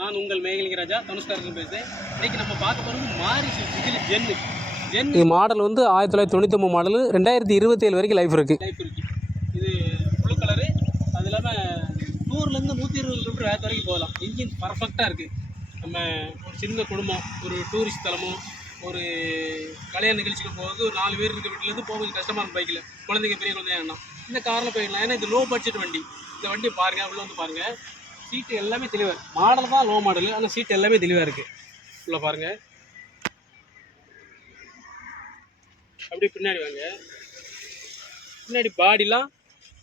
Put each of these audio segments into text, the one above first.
நான் உங்கள் மேகலிங்கராஜா தனுஷ்காரர்கள் பேசுகிறேன். இன்றைக்கி நம்ம பார்க்க போகிறது மாரி சுசுகி ஜென்னு. இது மாடல் வந்து 1999 மாடலு 2027 வரைக்கும் லைஃப் இருக்குது. இது ப்ளூ கலரு. அது இல்லாமல் 100லேருந்து 120 கிலோமீட்டர் வேறு வரைக்கும் போகலாம். இன்ஜின் பர்ஃபெக்டாக இருக்குது. நம்ம ஒரு சின்ன குடும்பம், ஒரு டூரிஸ்ட் தலமோ, ஒரு கல்யாண நிகழ்ச்சிக்கு போகிறது, ஒரு 4 பேர் இருக்க வீட்டிலேருந்து போக கொஞ்சம் கஷ்டமாக இருக்கும். பைக்கில் குழந்தைங்க பெரிய குழந்தைங்கன்னா இந்த காரில் போயிடலாம். ஏன்னா இது லோ பட்ஜெட் வண்டி. இந்த வண்டி பாருங்கள், உள்ளே வந்து பாருங்கள். சீட்டு எல்லாமே தெளிவாக இருக்குது. மாடல் தான் லோ மாடலு, ஆனால் சீட்டு எல்லாமே தெளிவாக இருக்குது. உள்ளே பாருங்கள். அப்படியே பின்னாடி வாங்க. பின்னாடி பாடிலாம்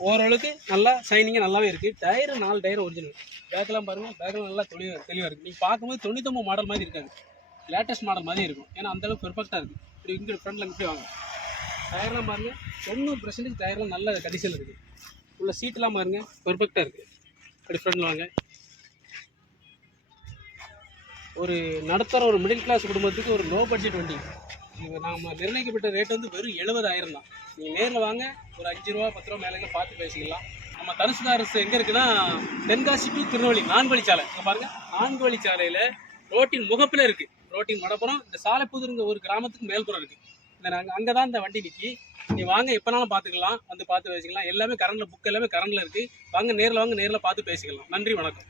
ஓரளவுக்கு நல்லா ஷைனிங்காக நல்லாவே இருக்குது. Tyre 4 tyre original. பேக்கெலாம் பாருங்கள், பேக்கெலாம் நல்லா தெளிவாக இருக்குது. நீங்கள் பார்க்கும்போது 99 மாடல் மாதிரி இருக்காது, லேட்டஸ்ட் மாடல் மாதிரி இருக்கும். ஏன்னா அந்தளவுக்கு பெர்ஃபெக்டாக இருக்குது. இப்படி இங்கே ஃப்ரண்ட்டில் இப்படி வாங்க. டயர்லாம் பாருங்கள், 90% டயர்லாம் நல்ல கண்டிஷனில் இருக்குது. உள்ள சீட்டெலாம் பாருங்கள், பெர்ஃபெக்டாக இருக்குது. அப்படி ஃப்ரண்டில் வாங்க. ஒரு நடுத்தர ஒரு மிடில் கிளாஸ் குடும்பத்துக்கு ஒரு லோ பட்ஜெட் வண்டி. இது நாம் நிர்ணயிக்கப்பட்ட ரேட் வந்து வெறும் 70,000 தான். நீங்கள் நேரில் வாங்க, ஒரு 5 ரூபா 10 ரூபா மேலே பார்த்து பேசிக்கலாம். நம்ம தனுஷ்காரஸ் எங்கே இருக்குன்னா, தென்காசி டு திருநெல்வேலி 4 வழிச்சாலை. இங்கே பாருங்கள், 4 வழிச்சாலையில் ரோட்டின் முகப்பில் இருக்குது. ரோட்டின் வடப்புறம் இந்த சாலைப்புதுருங்க ஒரு கிராமத்துக்கு மேல்புறம் இருக்குது. இந்த நாங்கள் அங்கே தான் இந்த வண்டி நிற்கி. நீங்கள் வாங்க, எப்போனாலும் பார்த்துக்கலாம், வந்து பார்த்து பேசிக்கலாம். எல்லாமே கரண்டில் புக் எல்லாமே கரண்டில் இருக்குது. வாங்க, நேரில் வாங்க, நேரில் பார்த்து பேசிக்கலாம். நன்றி, வணக்கம்.